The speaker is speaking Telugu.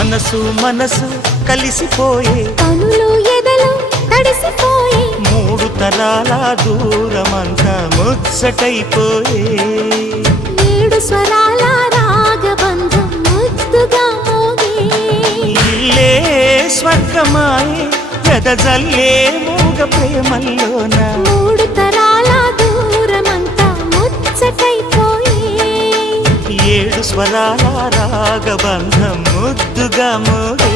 మనసు మనసు కలిసిపోయే కనులు ఎదలు తడిసిపోయే మూడు తరాల దూరమంతా ముచ్చటైపోయే ఏడు స్వరాల రాగబంధం ముద్దుగా మోగే ఇల్లే స్వర్గమాయే ఎదజల్లే మూగ ప్రేమల్లోన మూడు తరాల దూరమంతా ముచ్చటైపోయే ఏడు స్వరాల రాగబంధం ముద్దుగా మోగే